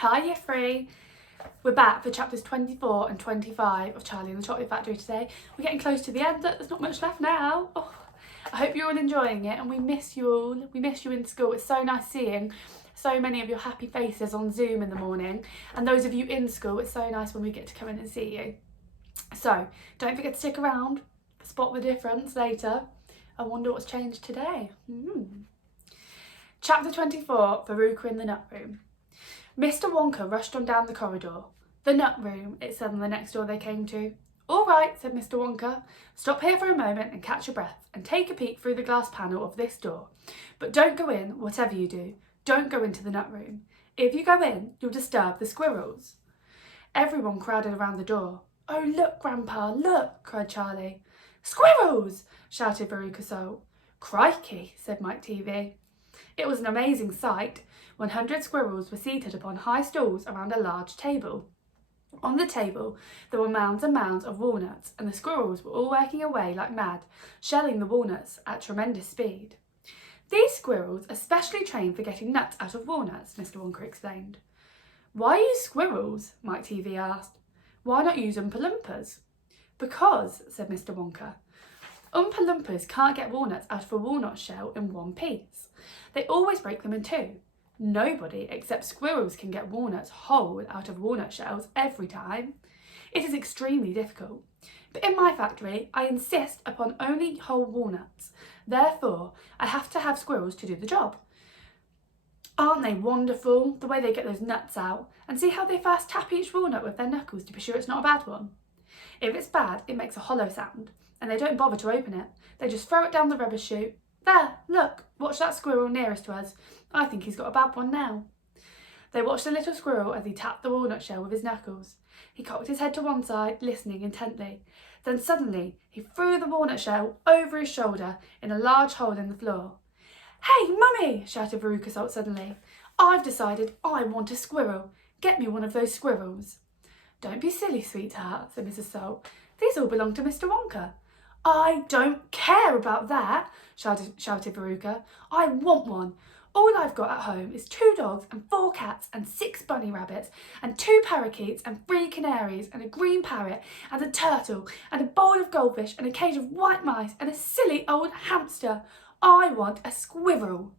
Hi Year 3, we're back for chapters 24 and 25 of Charlie and the Chocolate Factory today. We're getting close to the end, look, there's not much left now. Oh, I hope you're all enjoying it and we miss you all. We miss you in school. It's so nice seeing so many of your happy faces on Zoom in the morning, and those of you in school, it's so nice when we get to come in and see you. So don't forget to stick around, spot the difference later. I wonder what's changed today. Chapter 24, Veruca in the Nut Room. Mr. Wonka rushed on down the corridor. The nut room, it said on the next door they came to. All right, said Mr. Wonka. Stop here for a moment and catch your breath and take a peek through the glass panel of this door. But don't go in, whatever you do. Don't go into the nut room. If you go in, you'll disturb the squirrels. Everyone crowded around the door. Oh, look, Grandpa, look, cried Charlie. Squirrels, shouted Veruca Salt. Crikey, said Mike TV. It was an amazing sight. 100 squirrels were seated upon high stools around a large table. On the table, there were mounds and mounds of walnuts, and the squirrels were all working away like mad, shelling the walnuts at tremendous speed. These squirrels are specially trained for getting nuts out of walnuts, Mr. Wonka explained. Why use squirrels? Mike TV asked. Why not use Oompa Loompas? Because, said Mr. Wonka, Oompa Loompas can't get walnuts out of a walnut shell in one piece. They always break them in two. Nobody except squirrels can get walnuts whole out of walnut shells every time. It is extremely difficult. But in my factory, I insist upon only whole walnuts. Therefore, I have to have squirrels to do the job. Aren't they wonderful, the way they get those nuts out, and see how they first tap each walnut with their knuckles to be sure it's not a bad one? If it's bad, it makes a hollow sound, and they don't bother to open it. They just throw it down the rubbish chute. There, look, watch that squirrel nearest to us. I think he's got a bad one now. They watched the little squirrel as he tapped the walnut shell with his knuckles. He cocked his head to one side, listening intently. Then suddenly, he threw the walnut shell over his shoulder in a large hole in the floor. Hey, Mummy, shouted Veruca Salt suddenly. I've decided I want a squirrel. Get me one of those squirrels. Don't be silly, sweetheart, said Mrs. Salt. These all belong to Mr. Wonka. I don't care about that, shouted Veruca. I want one. All I've got at home is 2 dogs and 4 cats and 6 bunny rabbits and 2 parakeets and 3 canaries and a green parrot and a turtle and a bowl of goldfish and a cage of white mice and a silly old hamster. I want a squirrel.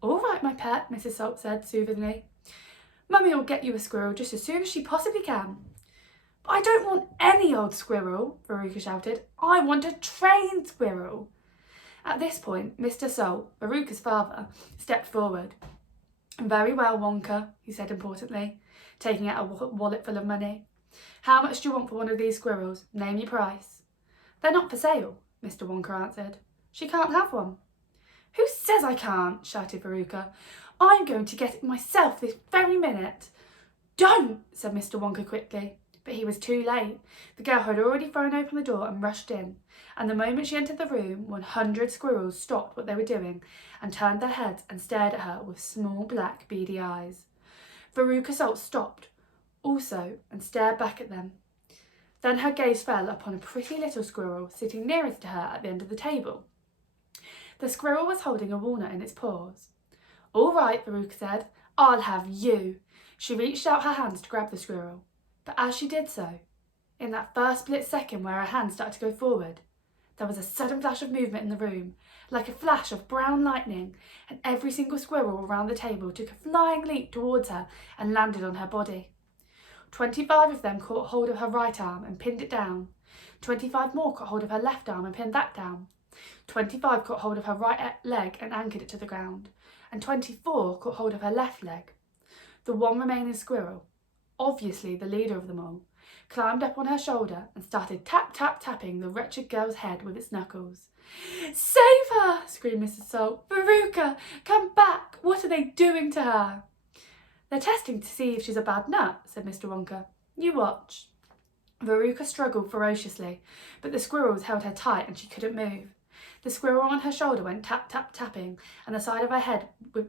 All right, my pet, Mrs. Salt said soothingly. Mummy will get you a squirrel just as soon as she possibly can. But I don't want any old squirrel, Veruca shouted. I want a trained squirrel. At this point, Mr. Salt, Veruca's father, stepped forward. Very well, Wonka, he said importantly, taking out a wallet full of money. How much do you want for one of these squirrels? Name your price. They're not for sale, Mr. Wonka answered. She can't have one. Who says I can't? Shouted Veruca. I'm going to get it myself this very minute. Don't, said Mr. Wonka quickly. But he was too late. The girl had already thrown open the door and rushed in, and the moment she entered the room, 100 squirrels stopped what they were doing and turned their heads and stared at her with small black beady eyes. Veruca Salt stopped also and stared back at them. Then her gaze fell upon a pretty little squirrel sitting nearest to her at the end of the table. The squirrel was holding a walnut in its paws. All right, Veruca said, I'll have you. She reached out her hands to grab the squirrel. But as she did so, in that first split second where her hand started to go forward, there was a sudden flash of movement in the room, like a flash of brown lightning, and every single squirrel around the table took a flying leap towards her and landed on her body. 25 of them caught hold of her right arm and pinned it down. 25 more caught hold of her left arm and pinned that down. 25 caught hold of her right leg and anchored it to the ground, and 24 caught hold of her left leg. The one remaining squirrel, obviously the leader of them all, climbed up on her shoulder and started tapping the wretched girl's head with its knuckles. Save her! Screamed Mrs. Salt. Veruca, come back! What are they doing to her? They're testing to see if she's a bad nut, said Mr. Wonka. You watch. Veruca struggled ferociously, but the squirrels held her tight and she couldn't move. The squirrel on her shoulder went tapping, and the side of her head with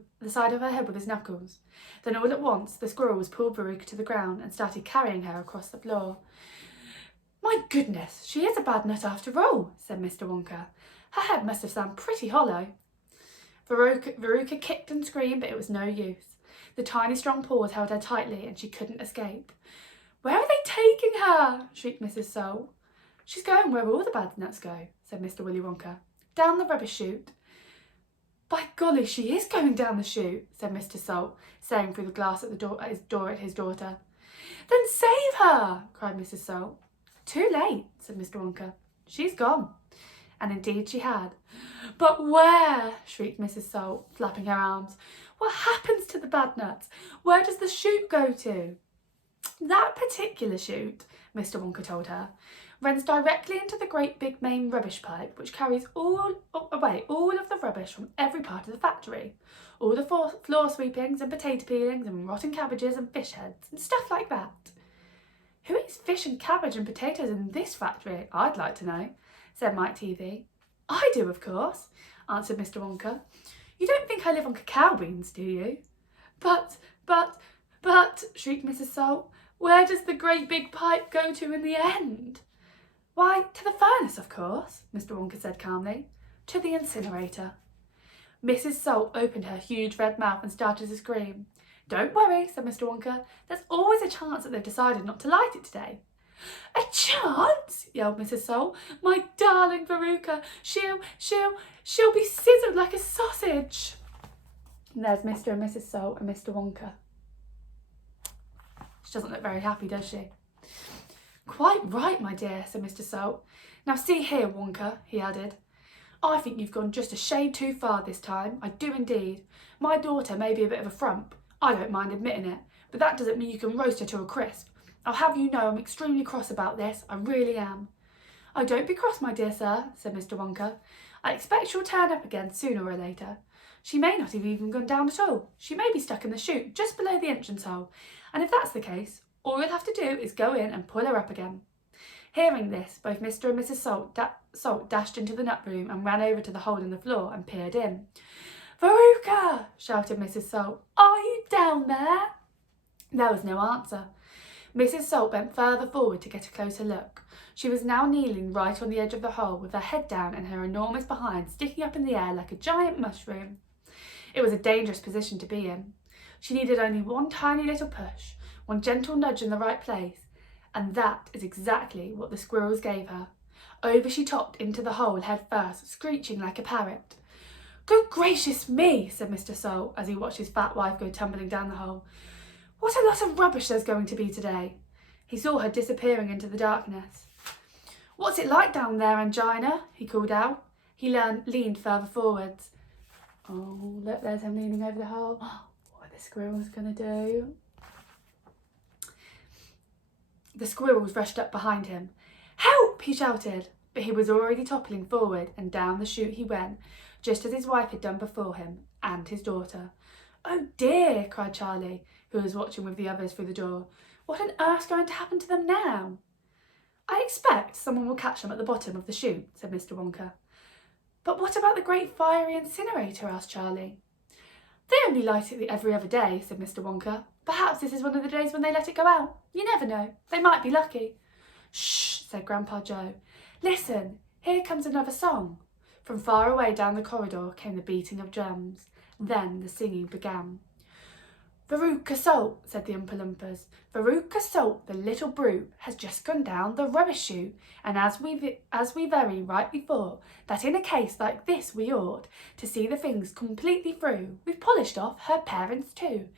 his knuckles. Then all at once, the squirrels pulled Veruca to the ground and started carrying her across the floor. My goodness, she is a bad nut after all, said Mr. Wonka. Her head must have sounded pretty hollow. Veruca kicked and screamed, but it was no use. The tiny strong paws held her tightly and she couldn't escape. "Where are they taking her?" shrieked Mrs. Salt. "She's going where all the bad nuts go," said Mr. Willy Wonka. "Down the rubbish chute." "By golly, she is going down the chute," said Mr. Salt, staring through the glass at his daughter. "Then save her!" cried Mrs. Salt. "Too late," said Mr. Wonka. "She's gone." And indeed she had. "But where?" shrieked Mrs. Salt, flapping her arms. "What happens to the bad nuts? Where does the chute go to?" "That particular chute," Mr. Wonka told her, "runs directly into the great big main rubbish pipe, which carries away all of the rubbish from every part of the factory. All the floor sweepings and potato peelings and rotten cabbages and fish heads and stuff like that." "Who eats fish and cabbage and potatoes in this factory, I'd like to know," said Mike TV. "I do, of course," answered Mr. Wonka. "You don't think I live on cacao beans, do you?" But, shrieked Mrs. Salt, "where does the great big pipe go to in the end?" "Why, to the furnace, of course," Mr. Wonka said calmly. "To the incinerator." Mrs. Salt opened her huge red mouth and started to scream. "Don't worry," said Mr. Wonka. "There's always a chance that they've decided not to light it today." "A chance?" yelled Mrs. Salt. "My darling Veruca, she'll be sizzled like a sausage." And there's Mr. and Mrs. Salt and Mr. Wonka. She doesn't look very happy, does she? "Quite right, my dear," said Mr. Salt. "Now see here, Wonka," he added. "I think you've gone just a shade too far this time. I do indeed. My daughter may be a bit of a frump. I don't mind admitting it, but that doesn't mean you can roast her to a crisp. I'll have you know I'm extremely cross about this. I really am." "Oh, don't be cross, my dear sir," said Mr. Wonka. "I expect she'll turn up again sooner or later. She may not have even gone down at all. She may be stuck in the chute just below the entrance hole, and if that's the case, all you'll have to do is go in and pull her up again." Hearing this, both Mr. and Mrs. Salt dashed into the nut room and ran over to the hole in the floor and peered in. "Veruca!" shouted Mrs. Salt. "Are you down there?" There was no answer. Mrs. Salt bent further forward to get a closer look. She was now kneeling right on the edge of the hole with her head down and her enormous behind sticking up in the air like a giant mushroom. It was a dangerous position to be in. She needed only one tiny little push, one gentle nudge in the right place, and that is exactly what the squirrels gave her. Over she topped into the hole head first, screeching like a parrot. "Good gracious me," said Mr. Salt as he watched his fat wife go tumbling down the hole. "What a lot of rubbish there's going to be today." He saw her disappearing into the darkness. "What's it like down there, Angina?" he called out. He leaned further forwards. Oh, look, there's him leaning over the hole. What are the squirrels going to do? The squirrels rushed up behind him. "Help!" he shouted, but he was already toppling forward and down the chute he went, just as his wife had done before him, and his daughter. "Oh dear!" cried Charlie, who was watching with the others through the door. "What on earth's going to happen to them now?" "I expect someone will catch them at the bottom of the chute," said Mr. Wonka. "But what about the great fiery incinerator?" asked Charlie. "They only light it every other day," said Mr. Wonka. "Perhaps this is one of the days when they let it go out. You never know. They might be lucky." "Shh," said Grandpa Joe. "Listen, here comes another song." From far away down the corridor came the beating of drums. Then the singing began. "Veruca Salt," said the Oompa Loompas. "Veruca Salt, the little brute, has just gone down the rubbish chute, and as we very rightly thought that in a case like this we ought to see the things completely through, we've polished off her parents too.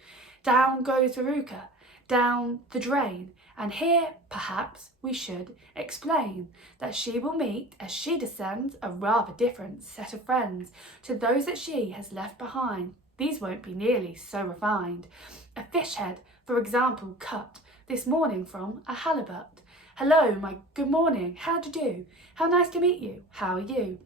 Down goes Veruca, down the drain, and here, perhaps, we should explain that she will meet, as she descends, a rather different set of friends to those that she has left behind. These won't be nearly so refined. A fish head, for example, cut this morning from a halibut. Hello, my good morning, how do you do? How nice to meet you, how are you?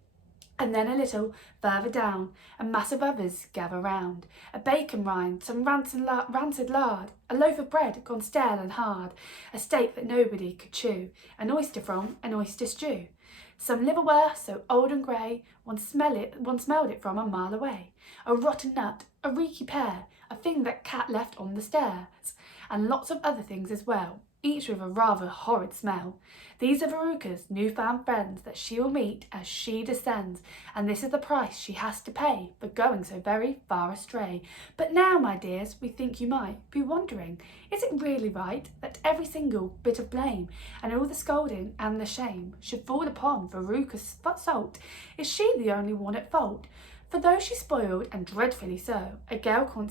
And then a little further down, a mass of others gather round. A bacon rind, some rancid lard, a loaf of bread gone stale and hard, a steak that nobody could chew, an oyster from an oyster stew. Some liverware so old and grey, one smelled it from a mile away. A rotten nut, a reeky pear, a thing that cat left on the stairs. and lots of other things as well, each with a rather horrid smell. These are Veruca's newfound friends that she will meet as she descends, and this is the price she has to pay for going so very far astray. But now, my dears, we think you might be wondering, is it really right that every single bit of blame and all the scolding and the shame should fall upon Veruca's salt? Is she the only one at fault? For though she's spoiled, and dreadfully so, a girl can't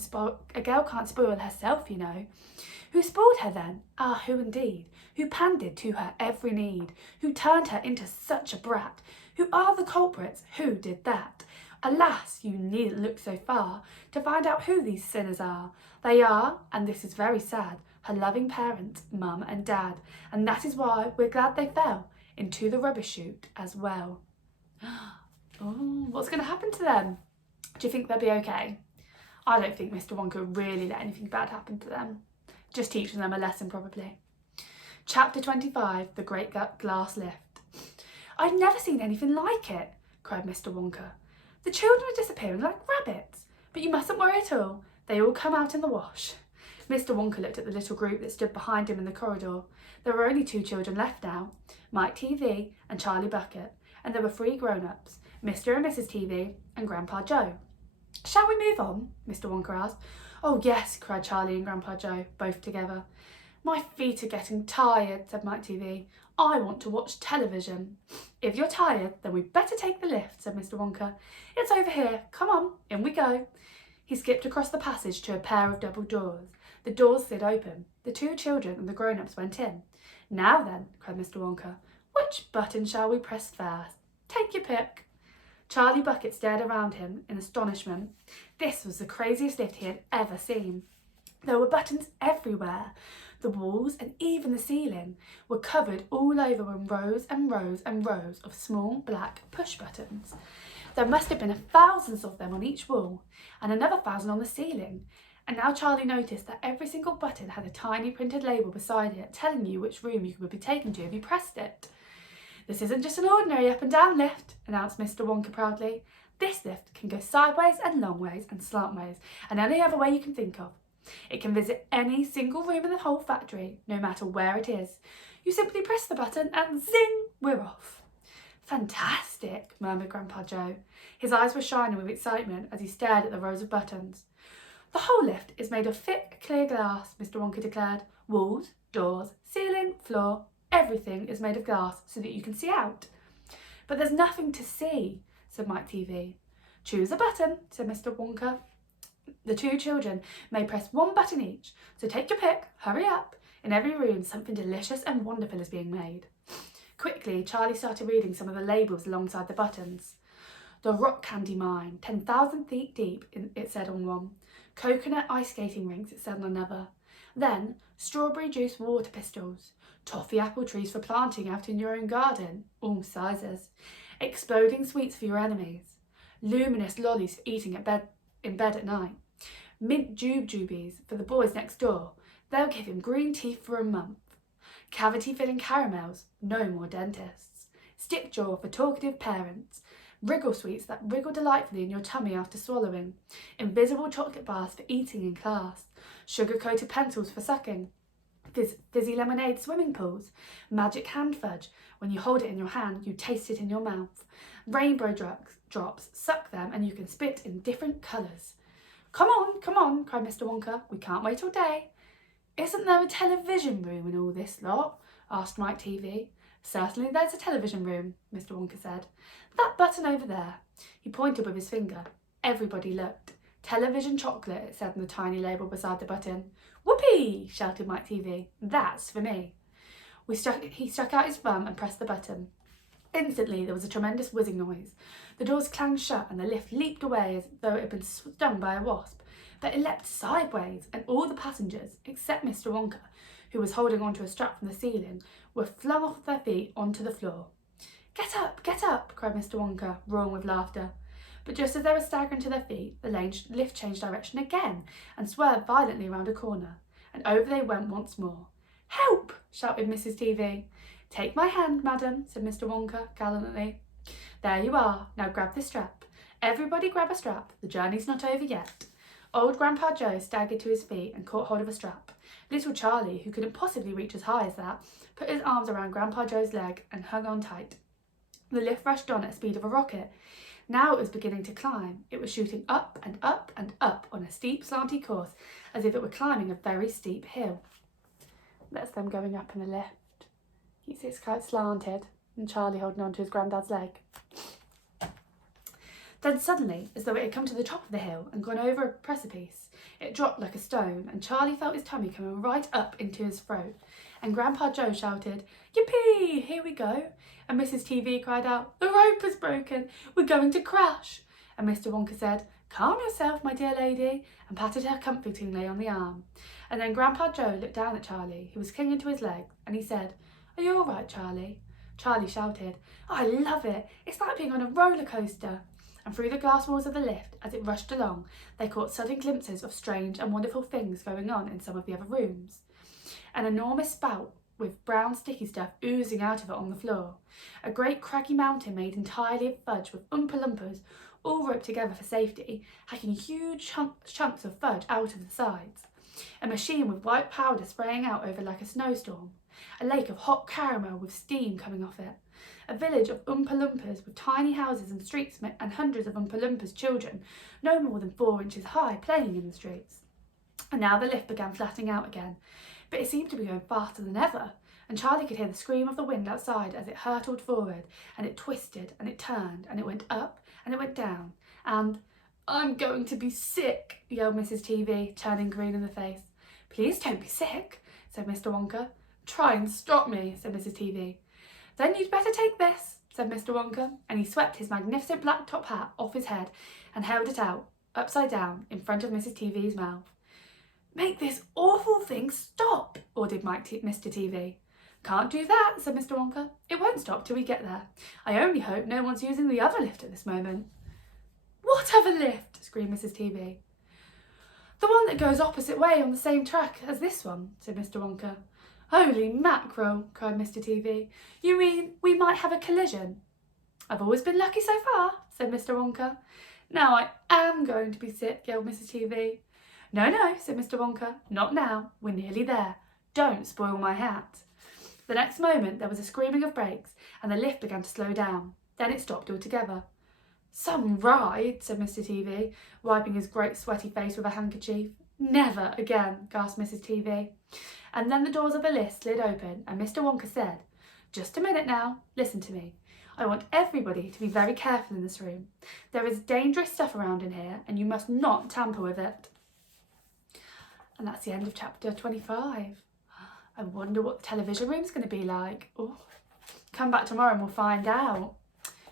spoil herself, you know. Who spoiled her then? Ah, who indeed? Who pandered to her every need? Who turned her into such a brat? Who are the culprits? Who did that? Alas, you needn't look so far to find out who these sinners are. They are, and this is very sad, her loving parents, mum and dad, and that is why we're glad they fell into the rubbish chute as well. Oh, what's going to happen to them? Do you think they'll be okay? I don't think Mr. Wonka really let anything bad happen to them. Just teaching them a lesson, probably. Chapter 25, The Great Glass Lift. I've never seen anything like it, cried Mr. Wonka. The children are disappearing like rabbits. But you mustn't worry at all. They all come out in the wash. Mr. Wonka looked at the little group that stood behind him in the corridor. There were only 2 children left now, Mike TV and Charlie Bucket, and there were 3 grown-ups, Mr. and Mrs. TV and Grandpa Joe. Shall we move on? Mr. Wonka asked. Oh yes, cried Charlie and Grandpa Joe, both together. My feet are getting tired, said Mike TV. I want to watch television. If you're tired, then we'd better take the lift, said Mr. Wonka. It's over here. Come on, in we go. He skipped across the passage to a pair of double doors. The doors slid open. The 2 children and the grown-ups went in. Now then, cried Mr. Wonka, which button shall we press first? Take your pick. Charlie Bucket stared around him in astonishment. This was the craziest lift he had ever seen. There were buttons everywhere. The walls and even the ceiling were covered all over in rows and rows and rows of small black push buttons. There must have been thousands of them on each wall and another 1,000 on the ceiling. And now Charlie noticed that every single button had a tiny printed label beside it telling you which room you would be taken to if you pressed it. This isn't just an ordinary up and down lift, announced Mr. Wonka proudly. This lift can go sideways and long ways and slant ways and any other way you can think of. It can visit any single room in the whole factory, no matter where it is. You simply press the button and zing, we're off. Fantastic, murmured Grandpa Joe. His eyes were shining with excitement as he stared at the rows of buttons. The whole lift is made of thick, clear glass, Mr. Wonka declared. Walls, doors, ceiling, floor, everything is made of glass so that you can see out. But there's nothing to see, said Mike TV. Choose a button, said Mr. Wonka. The 2 children may press 1 button each, so take your pick, hurry up. In every room, something delicious and wonderful is being made. Quickly, Charlie started reading some of the labels alongside the buttons. The Rock Candy Mine, 10,000 feet deep, it said on one. Coconut ice skating rinks, it said on another. Then, strawberry juice water pistols. Toffee apple trees for planting out in your own garden, all sizes. Exploding sweets for your enemies. Luminous lollies for eating in bed at night. Mint jujubes for the boys next door. They'll give him green teeth for a month. Cavity-filling caramels, no more dentists. Stick jaw for talkative parents. Wriggle sweets that wriggle delightfully in your tummy after swallowing. Invisible chocolate bars for eating in class. Sugar-coated pencils for sucking. Fizzy lemonade swimming pools. Magic hand fudge. When you hold it in your hand, you taste it in your mouth. Rainbow drops. Suck them and you can spit in different colours. Come on, cried Mr. Wonka. We can't wait all day. Isn't there a television room in all this lot? Asked Mike TV. Certainly there's a television room, Mr. Wonka said. That button over there. He pointed with his finger. Everybody looked. Television chocolate, it said on the tiny label beside the button. Whoopee! Shouted Mike TV. That's for me. He stuck out his thumb and pressed the button. Instantly there was a tremendous whizzing noise. The doors clanged shut and the lift leaped away as though it had been stung by a wasp. But it leapt sideways and all the passengers, except Mr. Wonka, who was holding onto a strap from the ceiling, were flung off their feet onto the floor. Get up, cried Mr. Wonka, roaring with laughter. But just as they were staggering to their feet, the lift changed direction again and swerved violently round a corner, and over they went once more. Help! Shouted Mrs. TV. Take my hand, madam, said Mr. Wonka gallantly. There you are. Now grab this strap. Everybody grab a strap. The journey's not over yet. Old Grandpa Joe staggered to his feet and caught hold of a strap. Little Charlie, who couldn't possibly reach as high as that, put his arms around Grandpa Joe's leg and hung on tight. The lift rushed on at the speed of a rocket. Now it was beginning to climb. It was shooting up and up and up on a steep, slanty course, as if it were climbing a very steep hill. That's them going up in the lift. You see it's quite slanted, and Charlie holding on to his granddad's leg. Then suddenly, as though it had come to the top of the hill and gone over a precipice, it dropped like a stone, and Charlie felt his tummy coming right up into his throat. And Grandpa Joe shouted, "Yippee! Here we go!" And Mrs. TV cried out, "The rope has broken! We're going to crash!" And Mr. Wonka said, "Calm yourself, my dear lady," and patted her comfortingly on the arm. And then Grandpa Joe looked down at Charlie, who was clinging to his leg, and he said, "Are you all right, Charlie?" Charlie shouted, "Oh, I love it! It's like being on a roller coaster." And through the glass walls of the lift, as it rushed along, they caught sudden glimpses of strange and wonderful things going on in some of the other rooms. An enormous spout with brown sticky stuff oozing out of it on the floor. A great craggy mountain made entirely of fudge with Oompa Loompas, all roped together for safety, hacking huge chunks of fudge out of the sides. A machine with white powder spraying out over like a snowstorm. A lake of hot caramel with steam coming off it. A village of Oompa Loompas with tiny houses and streets and hundreds of Oompa Loompas children, no more than 4 inches high, playing in the streets. And now the lift began flattening out again, but it seemed to be going faster than ever, and Charlie could hear the scream of the wind outside as it hurtled forward, and it twisted, and it turned, and it went up, and it went down, and "I'm going to be sick," yelled Mrs. TV, turning green in the face. "Please don't be sick," said Mr. Wonka. "Try and stop me," said Mrs. TV. "Then you'd better take this," said Mr. Wonka, and he swept his magnificent black top hat off his head and held it out, upside down, in front of Mrs. TV's mouth. "Make this awful thing stop," ordered Mr. TV. "Can't do that," said Mr. Wonka. "It won't stop till we get there. I only hope no one's using the other lift at this moment." "What other lift?" screamed Mrs. TV. "The one that goes opposite way on the same track as this one," said Mr. Wonka. "Holy mackerel," cried Mr. TV. "You mean we might have a collision?" "I've always been lucky so far," said Mr. Wonka. "Now I am going to be sick," yelled Mrs. TV. "No, no," said Mr. Wonka. "Not now. We're nearly there. Don't spoil my hat." The next moment there was a screaming of brakes, and the lift began to slow down. Then it stopped altogether. "Some ride," said Mr. TV, wiping his great sweaty face with a handkerchief. "Never again," gasped Mrs. TV. And then the doors of the lift slid open, and Mr. Wonka said, "Just a minute now. Listen to me. I want everybody to be very careful in this room. There is dangerous stuff around in here, and you must not tamper with it." And that's the end of chapter 25. I wonder what the television room's going to be like. Oh, come back tomorrow and we'll find out.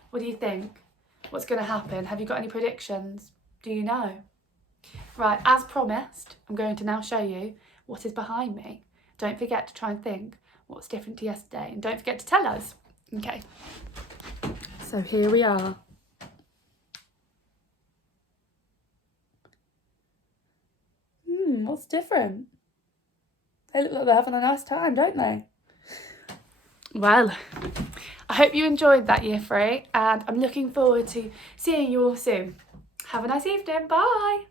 What do you think? What's going to happen? Have you got any predictions? Do you know? Right, as promised, I'm going to now show you what is behind me. Don't forget to try and think what's different to yesterday, and don't forget to tell us. Okay, so here we are. What's different? They look like they're having a nice time, don't they? Well, I hope you enjoyed that year 3, and I'm looking forward to seeing you all soon. Have a nice evening. Bye.